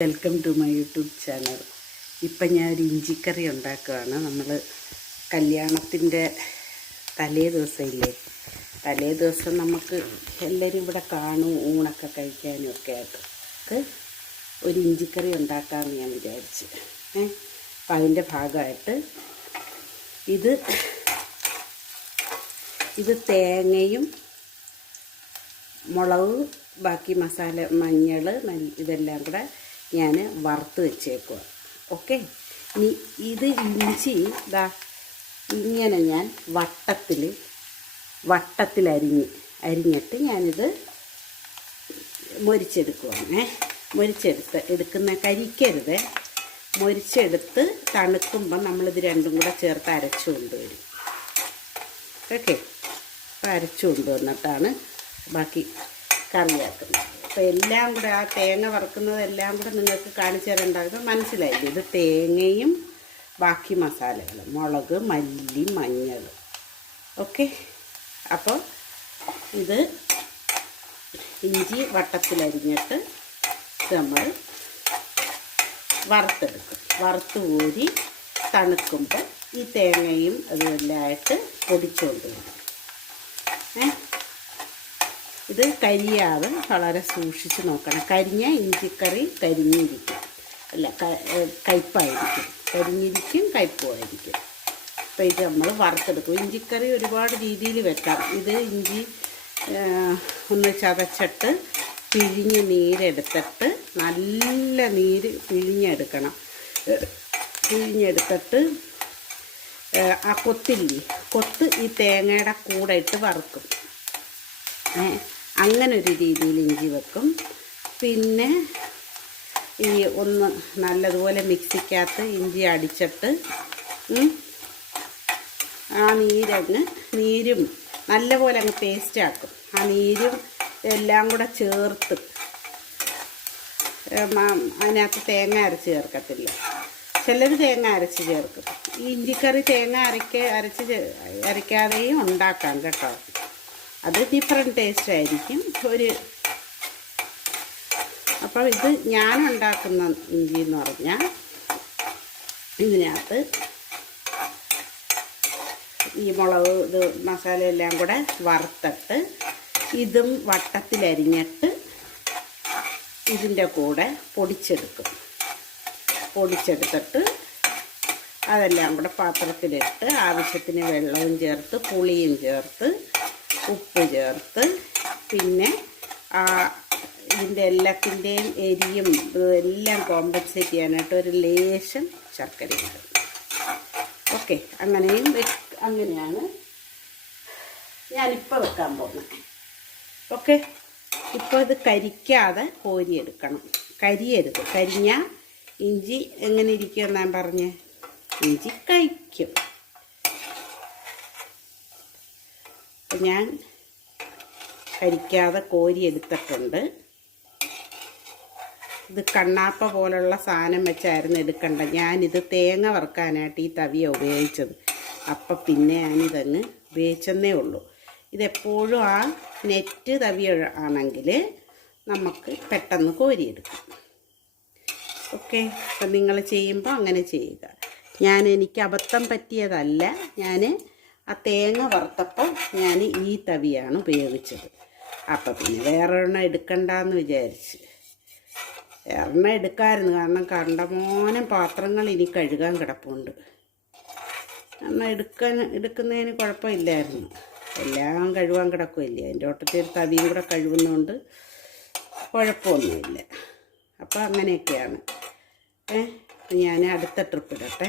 Welcome to my YouTube channel ഇപ്പം ഞാൻ ഒരു ഇഞ്ചിക്കറി ഉണ്ടാക്കുകയാണ് നമ്മൾ കല്യാണത്തിന്റെ തലേ ദിവസം ഇല്ലേ തലേ ദിവസം നമുക്ക് എല്ലാവരും ഇവിടെ കാണും ഊണൊക്കെ കഴിക്കാനും ഒക്കെ ആയിട്ട്. ഒരു ഇഞ്ചിക്കറി ഉണ്ടാക്കാമെന്ന് ഞാൻ വിചാരിച്ച്. ഏ? അപ്പം അതിന്റെ ഭാഗമായിട്ട് ഇത് ഇത് തേങ്ങയും മുളക് ബാക്കി മസാല മഞ്ഞൾ ഇതെല്ലാം കൂടെ ഞാൻ വറുത്ത് വെച്ചേക്കുക ഓക്കെ ഇനി ഇത് ഇഞ്ചി ഇതാ ഇങ്ങനെ ഞാൻ വട്ടത്തിൽ വട്ടത്തിൽ അരിഞ്ഞ് അരിഞ്ഞിട്ട് ഞാനിത് മൊരിച്ചെടുക്കുവാണേ. മൊരിച്ചെടുത്ത് എടുക്കുന്ന കരിക്കരുത്. മൊരിച്ചെടുത്ത് തണുക്കുമ്പോൾ നമ്മളിത് രണ്ടും കൂടെ ചേർത്ത് അരച്ചു കൊണ്ടുവരും. ഓക്കെ അപ്പോൾ അരച്ചു കൊണ്ടുവന്നിട്ടാണ് ബാക്കി കറിയാക്കുന്നത് അപ്പോൾ എല്ലാം കൂടെ ആ തേങ്ങ വറുക്കുന്നതെല്ലാം കൂടെ നിങ്ങൾക്ക് കാണിച്ചു തരേണ്ടത് മനസ്സിലായില്ലേ? ഇത് തേങ്ങയും ബാക്കി മസാലകളും. മുളക് മല്ലി മഞ്ഞൾ. ഓക്കെ? അപ്പോൾ ഇത് ഇഞ്ചി വട്ടത്തിലരിഞ്ഞിട്ട് നമ്മൾ വറുത്തെടുക്കും. വറുത്ത് ഊരി തണുക്കുമ്പോൾ ഈ തേങ്ങയും അതുമെല്ലാം ആയിട്ട് പൊടിച്ചുകൊണ്ട് വരും ഏ? ഇത് കരിയാതെ വളരെ സൂക്ഷിച്ച് നോക്കണം. കരിഞ്ഞ ഇഞ്ചിക്കറി കരിഞ്ഞിരിക്കും. അല്ല കയ്പായിരിക്കും. കരിഞ്ഞിരിക്കും കയ്പ്പുമായിരിക്കും അപ്പോൾ ഇത് നമ്മൾ വറുത്തെടുക്കും. ഇഞ്ചിക്കറി ഒരുപാട് രീതിയിൽ വെക്കാം. ഇത് ഇഞ്ചി ഒന്ന് ചതച്ചിട്ട് പിഴിഞ്ഞ് നീരെടുത്തിട്ട് നല്ല നീര് പിഴിഞ്ഞെടുക്കണം. പിഴിഞ്ഞെടുത്തിട്ട് ആ കൊത്തില്ലേ? കൊത്ത് ഈ തേങ്ങയുടെ കൂടെ ഇട്ട് വറുക്കും. അങ്ങനെ ഒരു രീതിയിൽ ഇഞ്ചി വെക്കും. പിന്നെ ഈ ഒന്ന് നല്ലതുപോലെ മിക്സിക്കകത്ത് ഇഞ്ചി അടിച്ചിട്ട് ആ നീരങ്ങ് നീരും നല്ലപോലെ അങ്ങ് പേസ്റ്റാക്കും ആ നീരും എല്ലാം കൂടെ ചേർത്ത് അതിനകത്ത് തേങ്ങ അരച്ച് ചേർക്കത്തില്ല. ചിലർ തേങ്ങ അരച്ച് ചേർക്കും. ഈ ഇഞ്ചിക്കറി തേങ്ങ അരയ്ക്ക് അരച്ച് അരയ്ക്കാതെയും ഉണ്ടാക്കാം കേട്ടോ. അത് ഡിഫറെന്റ് ടേസ്റ്റ് ആയിരിക്കും. ഒരു അപ്പം ഇത് ഞാൻ ഉണ്ടാക്കുന്ന ഇഞ്ചി എന്ന് പറഞ്ഞാൽ ഇതിനകത്ത് ഈ മുളക് ഇത് മസാല എല്ലാം കൂടെ വറുത്തിട്ട് ഇതും വട്ടത്തിലരിഞ്ഞിട്ട് ഇതിന്റെ കൂടെ പൊടിച്ചെടുക്കും. പൊടിച്ചെടുത്തിട്ട് അതെല്ലാം കൂടെ പാത്രത്തിലിട്ട് ആവശ്യത്തിന് വെള്ളവും ചേർത്ത് പുളിയും ചേർത്ത് ഉപ്പ് ചേർത്ത് പിന്നെ ആ ഇതിന്റെ എല്ലാത്തിന്റെയും എരിയും ഇതെല്ലാം കോമ്പൻസേറ്റ് ചെയ്യാനായിട്ട് ഒരു ലേശം ശർക്കര ഇട്ട് ഓക്കെ അങ്ങനെയും അങ്ങനെയാണ് ഞാനിപ്പോൾ വെക്കാൻ പോകുന്നത്. ഓക്കെ ഇപ്പോൾ ഇത് കരിക്കാതെ കോരിയെടുക്കണം. കരിയരുത്. കരിഞ്ഞാൽ ഇഞ്ചി എങ്ങനെ ഇരിക്കുമെന്നാൻ പറഞ്ഞേ? ഇഞ്ചി കഴിക്കും. അപ്പം ഞാൻ കരിക്കാതെ കോരി എടുത്തിട്ടുണ്ട്. ഇത് കണ്ണാപ്പ പോലുള്ള സാധനം വെച്ചായിരുന്നു എടുക്കണ്ട ഞാനിത് തേങ്ങ വറുക്കാനായിട്ട് ഈ തവിയ ഉപയോഗിച്ചത്. അപ്പം പിന്നെ ഞാനിതങ്ങ് ഉപയോഗിച്ചെന്നേ ഉള്ളൂ. ഇതെപ്പോഴും ആ നെറ്റ് തവി ആണെങ്കിൽ നമുക്ക് പെട്ടെന്ന് കോരിയെടുക്കാം. ഓക്കെ? അപ്പം നിങ്ങൾ ചെയ്യുമ്പോൾ അങ്ങനെ ചെയ്യുക. ഞാൻ എനിക്ക് അബദ്ധം പറ്റിയതല്ല. ഞാൻ ആ തേങ്ങ വറുത്തപ്പോൾ ഞാൻ ഈ തവിയാണ് ഉപയോഗിച്ചത്. അപ്പം പിന്നെ വേറെ എണ്ണ എടുക്കണ്ടെന്ന് വിചാരിച്ച്. എണ്ണ എടുക്കാമായിരുന്നു കാരണം കണ്ടമോനം പാത്രങ്ങൾ ഇനി കഴുകാൻ കിടപ്പുണ്ട്. എണ്ണ എടുക്കാൻ എടുക്കുന്നതിന് കുഴപ്പമില്ലായിരുന്നു. എല്ലാം കഴുകാൻ കിടക്കുമില്ല അതിന്റെ ഓട്ടത്തിൽ ഒരു തവിയും കൂടെ കഴുകുന്നതുകൊണ്ട് കുഴപ്പമൊന്നുമില്ല. അപ്പോൾ അങ്ങനെയൊക്കെയാണ്. ഏ ഞാൻ അടുത്ത ട്രിപ്പ് ഇടട്ടെ.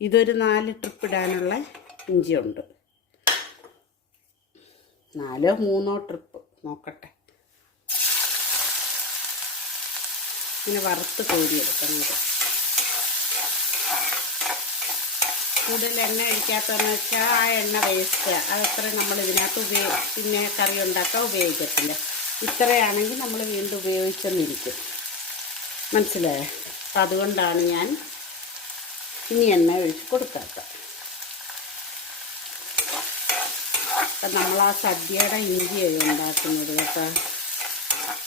ഇതൊരു നാല് ട്രിപ്പ് ഇടാനുള്ള ഇഞ്ചിയുണ്ട്. നാലോ മൂന്നോ ട്രിപ്പ് നോക്കട്ടെ. ഇങ്ങനെ വറുത്ത് കോരിയെടുക്കുന്നത് കൂടുതൽ എണ്ണ ഒഴിക്കാത്തതെന്ന് വെച്ചാൽ ആ എണ്ണ വേസ്റ്റ്. അതത്ര നമ്മൾ ഇതിനകത്ത് ഉപയോഗി പിന്നെ കറി ഉണ്ടാക്കാൻ ഉപയോഗിക്കത്തില്ല. ഇത്രയാണെങ്കിൽ നമ്മൾ വീണ്ടും ഉപയോഗിച്ചെന്നിരിക്കും. മനസ്സിലായേ? അപ്പം അതുകൊണ്ടാണ് ഞാൻ ഇനി എണ്ണ ഒഴിച്ച് കൊടുക്കാത്തത്. അപ്പം നമ്മൾ ആ സദ്യയുടെ ഇഞ്ചിയായി ഉണ്ടാക്കുന്നത് കേട്ടോ.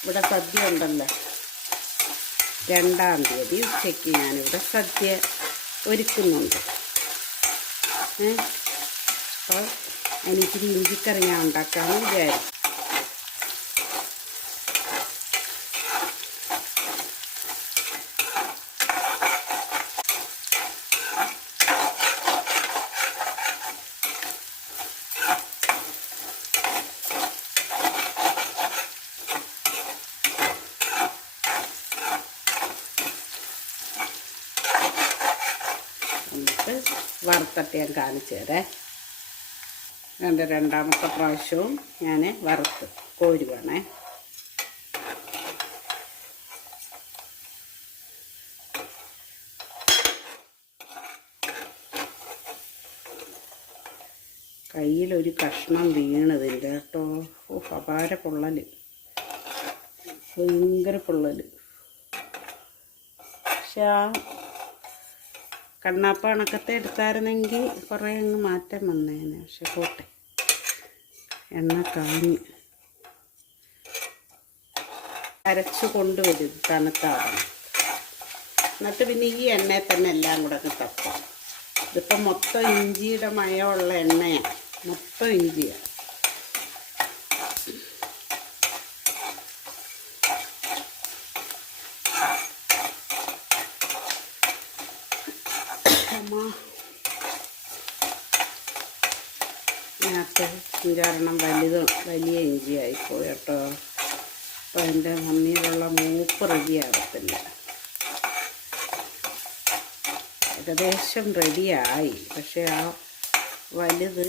ഇവിടെ സദ്യ ഉണ്ടല്ലോ. രണ്ടാം തീയതി ഉച്ചയ്ക്ക് ഞാനിവിടെ സദ്യ ഒരുക്കുന്നുണ്ട്. അപ്പോൾ എനിക്കിനി ഇഞ്ചിക്കറി ഞാൻ ഉണ്ടാക്കാമെന്ന് വിചാരിച്ചു എന്നിട്ട് വറുത്തിട്ട് ഞാൻ കാണിച്ചു തരാം. എന്റെ രണ്ടാമത്തെ പ്രാവശ്യവും ഞാൻ വറുത്ത് കോരുവാണേ കയ്യിലൊരു കഷ്ണം വീണതിന്റെ കേട്ടോ. ഓ അപാര പൊള്ളൽ ഭയങ്കര പൊള്ളൽ പക്ഷെ ആ കണ്ണാപ്പ അണക്കത്തെ എടുത്തായിരുന്നെങ്കിൽ കുറേ അങ്ങ് മാറ്റം വന്നേനെ. പക്ഷെ പോട്ടെ. എണ്ണ കാഞ്ഞ് അരച്ച് കൊണ്ടുവരും തണുത്താവണം എന്നിട്ട് പിന്നെ ഈ എണ്ണയിൽ തന്നെ എല്ലാം കൂടെ തപ്പാം ഇതിപ്പോൾ മൊത്തം ഇഞ്ചിയുടെ മയമുള്ള എണ്ണയാണ്. മൊത്തം ഇഞ്ചിയാണ്. അഞ്ചാറെണ്ണം വലുത് വലിയ ഇഞ്ചി ആയിപ്പോയി കേട്ടോ. അപ്പോൾ എന്റെ മമ്മിയിലുള്ള മൂപ്പ് റെഡിയാകത്തില്ല ഏകദേശം റെഡിയായി പക്ഷേ ആ വലുത്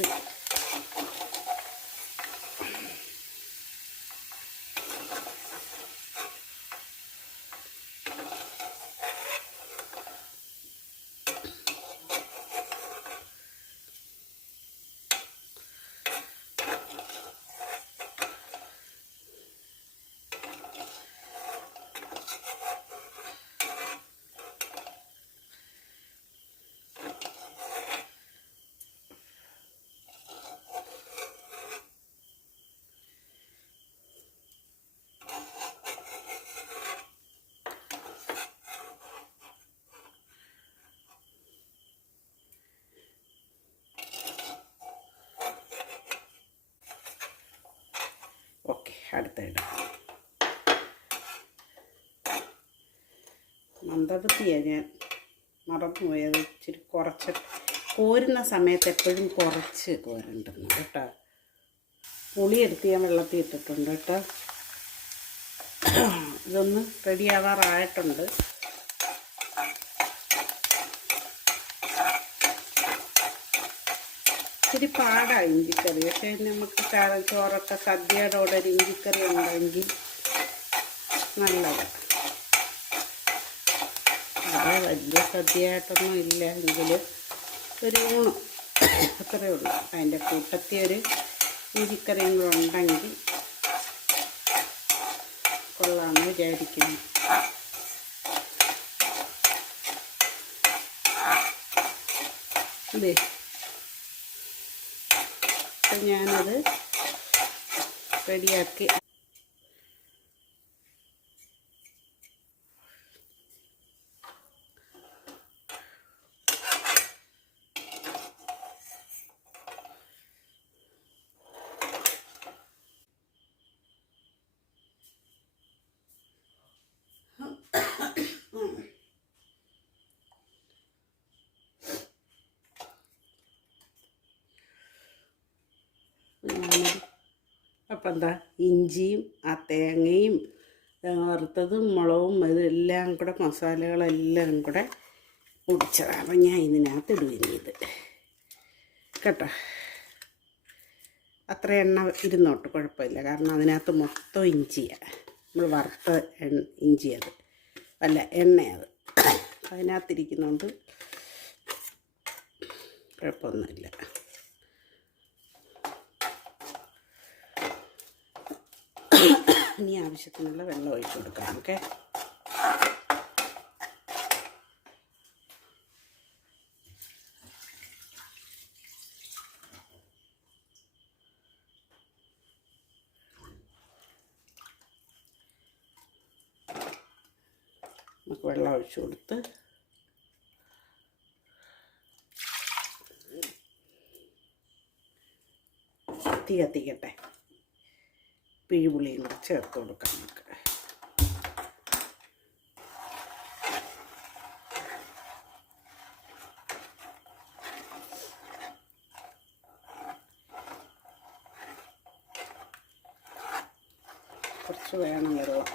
മന്ദബുദ്ധിയാണ് ഞാൻ മറന്നുപോയത്. ഇച്ചിരി കുറച്ച് കോരുന്ന സമയത്ത് എപ്പോഴും കുറച്ച് കോരണ്ടെന്ന് കേട്ടോ. പുളി എടുത്ത് ഞാൻ വെള്ളത്തിൽ ഇട്ടിട്ടുണ്ട് കേട്ടോ. ഇതൊന്ന് റെഡിയാവാറായിട്ടുണ്ട് ഇച്ചിരി പാടാണ് ഇഞ്ചിക്കറി. പക്ഷേ നമുക്ക് ചോറൊക്കെ സദ്യയുടെ കൂടെ ഒരു ഇഞ്ചിക്കറി ഉണ്ടെങ്കിൽ നല്ലതാണ് അത് വലിയ സദ്യയായിട്ടൊന്നും ഇല്ല. എങ്കിലും ഒരു ഊണ്. അത്രയേ ഉള്ളൂ. അതിന്റെ കൂട്ടത്തിൽ ഒരു ഇഞ്ചിക്കറിയും കൂടെ ഉണ്ടെങ്കിൽ കൊള്ളാമെന്ന് വിചാരിക്കുന്നു. ഇതേ അപ്പം ഞാനത് റെഡിയാക്കി അപ്പം എന്താ ഇഞ്ചിയും ആ തേങ്ങയും വറുത്തതും മുളകും ഇതെല്ലാം കൂടെ മസാലകളെല്ലാം കൂടെ പൊടിച്ചതാണ്. അപ്പം ഞാൻ ഇതിനകത്ത് ഇടുകയും ചെയ്ത് കേട്ടോ? അത്ര എണ്ണ ഇരുന്നോട്ട് കുഴപ്പമില്ല. കാരണം അതിനകത്ത് മൊത്തം ഇഞ്ചിയാണ് നമ്മൾ വറുത്ത എണ്ണ ഇഞ്ചി അത് അല്ല എണ്ണയത്. അതിനകത്തിരിക്കുന്നതുകൊണ്ട് കുഴപ്പമൊന്നുമില്ല. ഇനി ആവശ്യത്തിനുള്ള വെള്ളം ഒഴിച്ചു കൊടുക്കാം ഓക്കെ? വെള്ളം ഒഴിച്ചു കൊടുത്ത് തീ കത്തിക്കട്ടെ. പിഴിപുളിയും കൂടി ചേർത്ത് കൊടുക്കാം നമുക്ക് കുറച്ച് വേണം വെള്ളം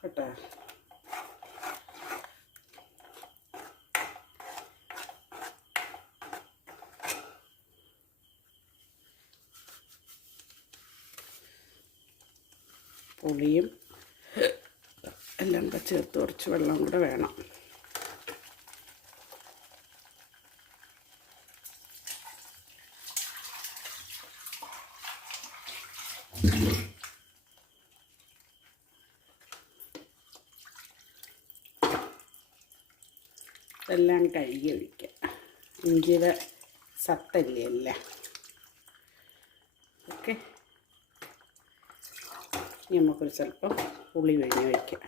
കേട്ടോ പുളിയും എല്ലാം കൂടെ ചേർത്ത് കുറച്ച് വെള്ളം കൂടെ വേണം. ഇതെല്ലാം കഴുകി ഒഴിക്കുക. ഇഞ്ചിയുടെ സത്തല്ലേ എല്ലാം ഓക്കെ ഇനി നമുക്കൊരു സ്വല്പം പുളി പിഴിഞ്ഞ് വയ്ക്കാം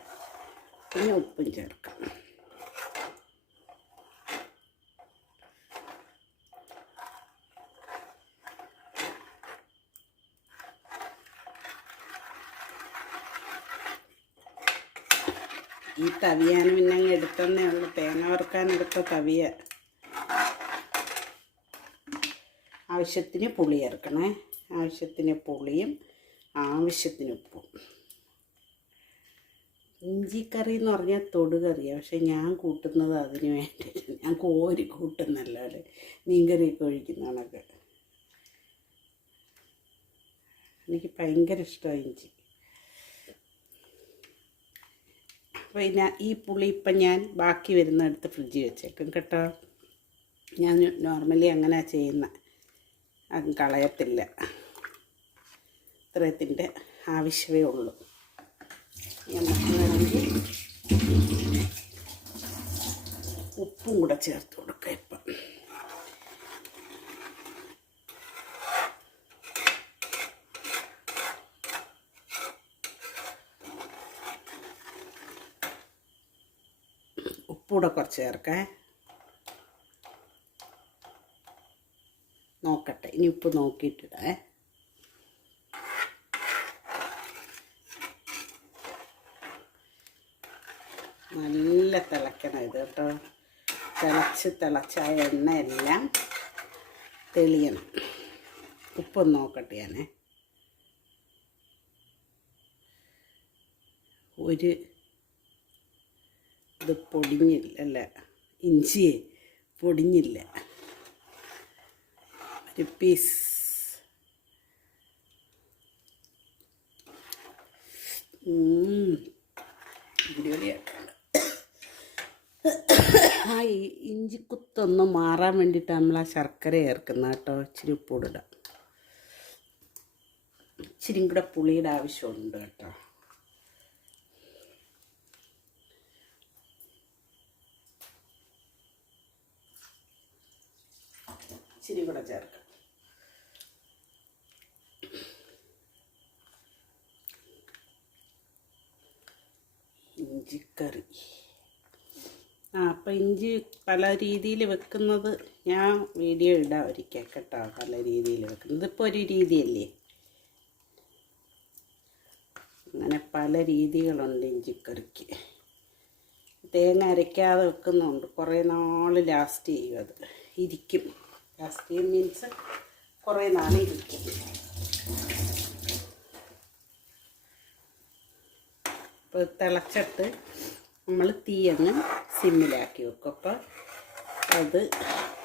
പിന്നെ ഉപ്പും ചേർക്കാം. ഈ തവിയാണ് പിന്നെ അങ്ങ് എടുത്തന്നേ ഉള്ളൂ. തേങ്ങ വറുക്കാൻ എടുത്ത തവിയ. ആവശ്യത്തിന് പുളി ചേർക്കണേ. ആവശ്യത്തിന് പുളിയും ആവശ്യത്തിന് ഉപ്പും ഇഞ്ചിക്കറി എന്ന് പറഞ്ഞാൽ തൊടുകറിയാണ് പക്ഷെ ഞാൻ കൂട്ടുന്നത് അതിന് വേണ്ടിയിട്ട് ഞാൻ കോരി കൂട്ടുന്നല്ലാതെ മീൻകറിയൊക്കെ ഒഴിക്കുന്ന കണക്ക്. എനിക്ക് ഭയങ്കര ഇഷ്ടമാണ് ഇഞ്ചി. അപ്പോൾ പിന്നെ ഈ പുളി ഇപ്പം ഞാൻ ബാക്കി വരുന്ന അടുത്ത് ഫ്രിഡ്ജിൽ വെച്ചേക്കും കേട്ടോ. ഞാൻ നോർമലി അങ്ങനെ ചെയ്യുന്ന. കളയത്തില്ല. ഇത്രയത്തിന്റെ ആവശ്യമേ ഉള്ളൂ. നമുക്ക് ഉപ്പും കൂടെ ചേർത്ത് കൊടുക്കാം ഇപ്പം. ഉപ്പൂടെ കുറച്ച് ചേർക്കേ. നോക്കട്ടെ ഇനി ഉപ്പ് നോക്കിയിട്ടിടേ നല്ല തിളയ്ക്കണം ഇത് കേട്ടോ. തിളച്ച് തിളച്ച ആ എണ്ണയെല്ലാം തെളിയണം. ഉപ്പൊന്ന് നോക്കട്ടെ ഞാൻ ഒരു ഇത് പൊടിഞ്ഞില്ല അല്ല ഇഞ്ചി പൊടിഞ്ഞില്ല. ഒരു പീസ് അടിപൊളിയായിട്ടുണ്ട് ആ ഇഞ്ചി ഇഞ്ചിക്കുത്തൊന്ന് മാറാൻ വേണ്ടിയിട്ട് നമ്മൾ ആ ശർക്കര ചേർക്കുന്ന കേട്ടോ. ഇച്ചിരി ഉപ്പൂടിടാം ഇച്ചിരി കൂടെ പുളിയുടെ ആവശ്യമുണ്ട് കേട്ടോ. ഇച്ചിരി കൂടെ ചേർക്കാം. ഇഞ്ചിക്കറി. ആ അപ്പം ഇഞ്ചി പല രീതിയിൽ വെക്കുന്നത് ഞാൻ വീഡിയോ ഇടാം കേട്ടോ പല രീതിയിൽ വെക്കുന്നത്. ഇതിപ്പോൾ ഒരു രീതിയല്ലേ? അങ്ങനെ പല രീതികളുണ്ട് ഇഞ്ചിക്കറിക്ക്. തേങ്ങ അരയ്ക്കാതെ വെക്കുന്നുണ്ട്. കുറേ നാൾ ലാസ്റ്റ് ചെയ്യും അത്. ഇരിക്കും. ലാസ്റ്റ് ചെയ്യും മീൻസ് കുറേ നാൾ ഇരിക്കും. ഇപ്പോൾ തിളച്ചിട്ട് നമ്മൾ തീയങ്ങ് സിമ്മിലാക്കി വെക്കും. അപ്പോൾ അത്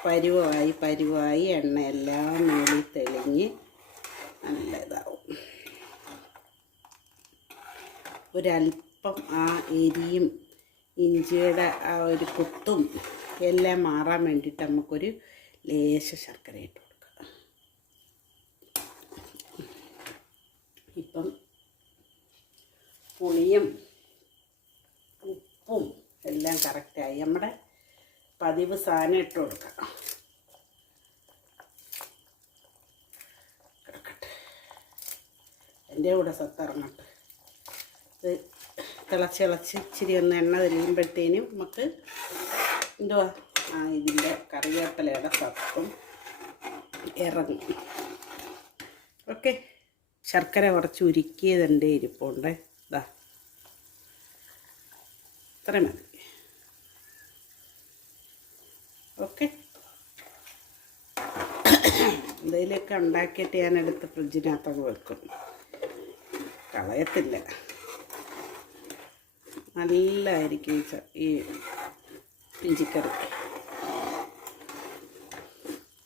പരുവായി പരുവായി എണ്ണയെല്ലാം മേളിൽ തെളിഞ്ഞ് നല്ല ഇതാവും. ഒരല്പം ആ എരിയും ഇഞ്ചിയുടെ ആ ഒരു കുത്തും എല്ലാം മാറാൻ വേണ്ടിയിട്ട് നമുക്കൊരു ലേശ ശർക്കര ഇട്ട് കൊടുക്കാം. ഇപ്പം പുളിയും ഉപ്പും എല്ലാം കറക്റ്റായി. നമ്മുടെ പതിവ് സാധനം ഇട്ട് കൊടുക്കാം. കിടക്കട്ടെ. എന്റെ കൂടെ സത്തിറങ്ങട്ടെ. ഇത് തിളച്ച് തിളച്ച് ഇച്ചിരി ഒന്ന് എണ്ണ തെളിയുമ്പോഴത്തേനും നമുക്ക് എന്തുവാ? ആ ഇതിന്റെ കറിവേപ്പിലയുടെ സത്തും ഇറങ്ങും. ഓക്കെ. ശർക്കര കുറച്ച് ഉരുക്കിയതുണ്ട് ഇരിപ്പുണ്ട് ഇതാ ഇത്രയും മതി. ഓക്കെ. എന്തെങ്കിലുമൊക്കെ ഉണ്ടാക്കിയിട്ട് ഞാൻ എടുത്ത് ഫ്രിഡ്ജിനകത്തൊക്കെ വെക്കും. കളയത്തില്ല. നല്ലതായിരിക്കും ഈ ഇഞ്ചിക്കറി.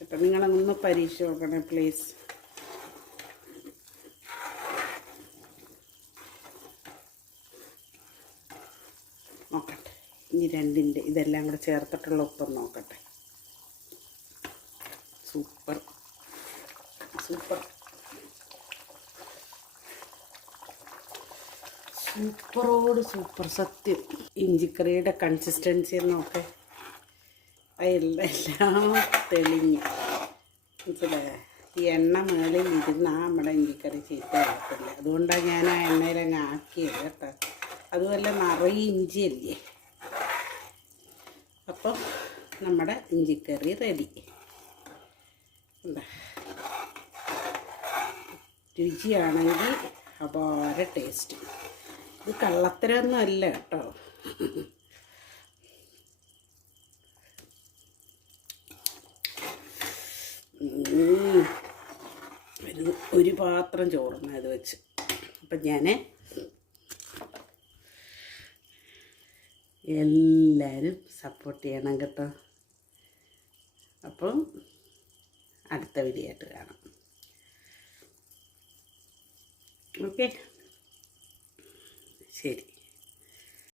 അപ്പം നിങ്ങളൊന്ന് പരീക്ഷ നോക്കണേ പ്ലീസ് നോക്കട്ടെ ഇനി രണ്ടിന്റെ ഇതെല്ലാം കൂടെ ചേർത്തിട്ടുള്ള ഉപ്പം നോക്കട്ടെ. സൂപ്പർ. സൂപ്പർ. സൂപ്പറോട് സൂപ്പർ സത്യം. ഇഞ്ചിക്കറിയുടെ കൺസിസ്റ്റൻസി നോക്കെ. എല്ലാം തെളിഞ്ഞു. മനസ്സിലായേ? ഈ എണ്ണ മേളിൽ ഇരുന്നാൽ നമ്മുടെ ഇഞ്ചിക്കറി ചീത്ത ആകത്തില്ല. അതുകൊണ്ടാണ് ഞാൻ ആ എണ്ണയിലങ്ങ് ആക്കിയത് കേട്ടോ. അതുമല്ല നിറയെ ഇഞ്ചിയല്ലേ? അപ്പം നമ്മുടെ ഇഞ്ചിക്കറി റെഡി. രുചിയാണെങ്കിൽ അപാര ടേസ്റ്റ്. ഇത് കള്ളത്തരമൊന്നും അല്ല കേട്ടോ. ഒരു ഒരു പാത്രം ചോറുന്ന ഇത് വെച്ച്. അപ്പം ഞാൻ എല്ലാവരും സപ്പോർട്ട് ചെയ്യണം കേട്ടോ. അപ്പം അടുത്ത വീഡിയോ ആയിട്ട് കാണാം. ഓക്കെ ശരി.